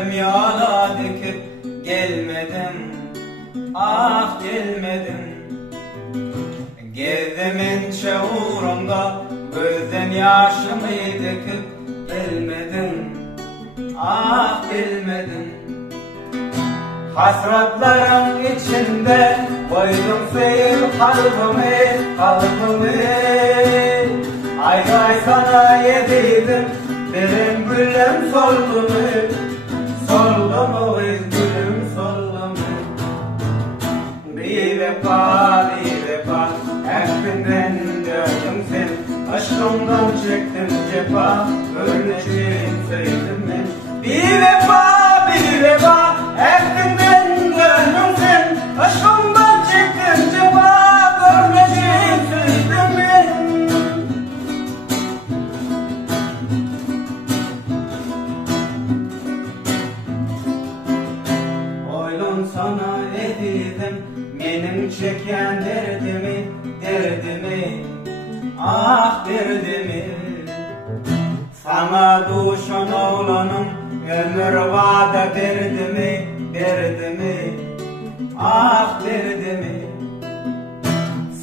Gönlüm yola dikip gelmedim, ah gelmedim. Gezdimin çuğurumda gözden yaşımı dikip gelmedim, ah gelmedim. Hasratların içinde koydum seyir kalbimi, kalbimi. Ay sana yediydim, benim gülüm soldu mu? Soldu mu gülüm, soldu mu? Bir vefa, bir vefa, hepsinden döndüm sen. Aşkımdan çektim cefa, öleceğim söyledim ben. Bir vefa, bir vefa, hepsinden döndüm sen. Aşkımdan çektim cefa, öleceğim söyledim ben. Sana ededim benim çeken derdimi, derdimi, ah derdimi. Sana duşan oğlanım ömür vada derdimi, derdimi, ah derdimi.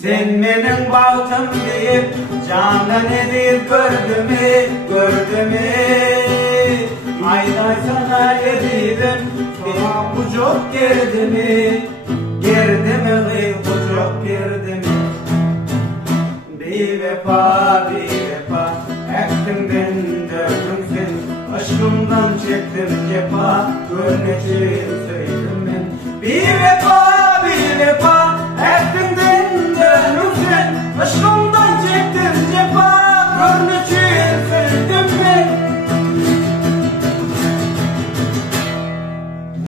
Sen benim baltım deyip candan edip gördümü, gördümü. Ayda sana ededim bu çok gerdimi, gerdimi bu çok gerdimi. Bir vefa, bir vefa, hepsinden döndüm sen. Aşkımdan çektim cefa, öleceğim söyledim ben. Bir vefa.